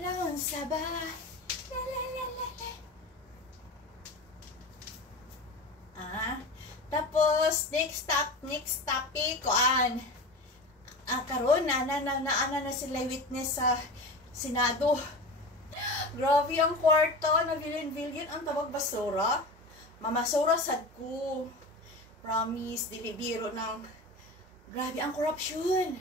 Alon saba. La la la la la. Tapos next topic kuan. Karon na sila witness sa Senado. Grabe ang kwarto na billion ang tabag basura. Mamasura sad ko. Promise, dili biro ng grabe ang corruption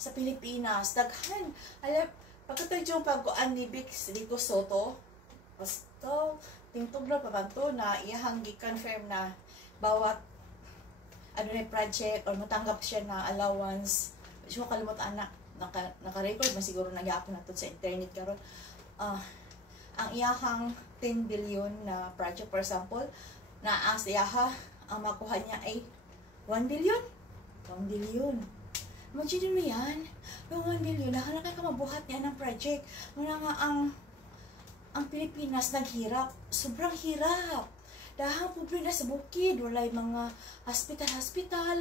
sa Pilipinas. Daghan. Alam, pagkatay yung pagkuan ni Rico Soto, basta, tingtog na pabanto na iyahang gi-confirm na bawat ano na project or matanggap siya na allowance. Hindi ko kalimutan na naka-record na siguro nagyapon na to sa internet karon. Ang iyahang 10 billion na project, for example, na ang siyaha, ang makuha niya ay 1 billion. 1 billion. Imagine mo yan. Yung 1 billion, nakalakay ka mabuhat niya ng project. Muna nga ang Pilipinas naghirap. Sobrang hirap. Dahil pobre na sa bukid. Walay mga hospital.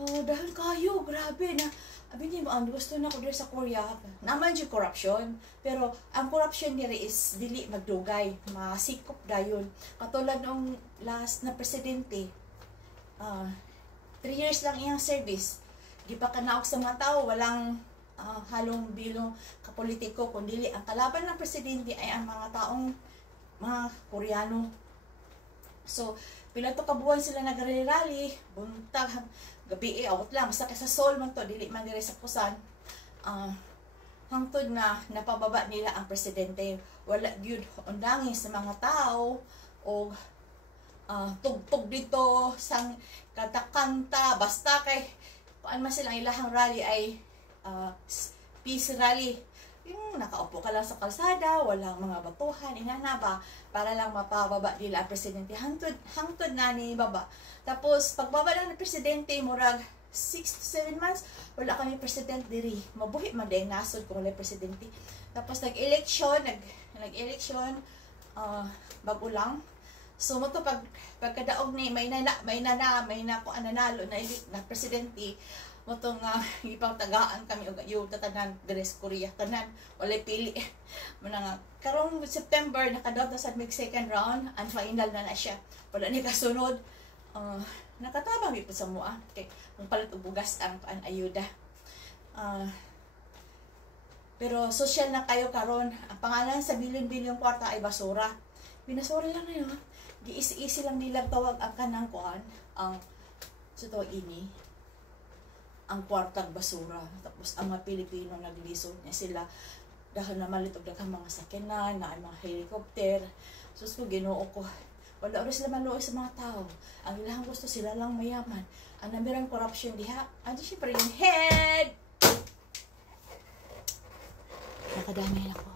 Oh, dahil kayo, grabe na. Abi niyo, ang gusto na ko dito sa Korea. Naman yung corruption. Pero ang corruption nila is dili magdugay. Masikop dayon. Katulad ng last na presidente. 3 years lang iyang service. Di pa kanaog sa mga tao, walang halong bilong kapolitiko, kundi ang kalaban ng presidente ay ang mga taong mga Koreano. So, pila to kabuhan sila nag-rally, buntag, gabi awat lang, basta kaysa Seoul man to, dili man dire sa Pusan. Hangtod na napababa nila ang presidente. Wala gyud undangin sa mga tao o tugtog dito sang kanta-kanta, basta kay kuan man silang ilahang rally ay peace rally. Yung nakaupo ka lang sa kalsada, walang mga batuhan, inana ba, para lang mapababa nila ang presidente. Hangtod na ni baba. Tapos, pagbaba lang ng presidente, murag 6 to 7 months, wala kami presidente diri. Mabuhi man din nasod kung wala presidente. Tapos, nag-election, bago lang. So, mo to pagkadaog ni may na ko nanalo na presidente, mo to nga ipang tagaan kami og yung tatanan Dres Korea tanan walay pili mo na nga karong September nakadaot na sa second round and final na siya. Wala ni kasunod. Nakatabang ito sa mua kay kung palit og bugas ang ayuda. Pero social na kayo karon. Ang pangalan sa bilyon-bilyon kwarta ay basura. Binasura lang na yun. Di-easy lang nilang tawag ang kanang kuan ang suto ini ang kwartang basura. Tapos ang mga Pilipino naglisod niya sila dahil na malitog daghang mga sakyanan, na mga helicopter. Sus ko, Ginoo ko. Wala rin sila maluoy sa mga tao. Ang ilang gusto sila lang mayaman. Ang namirang corruption diha, andi siya pa rin yung head! Nakadami ako.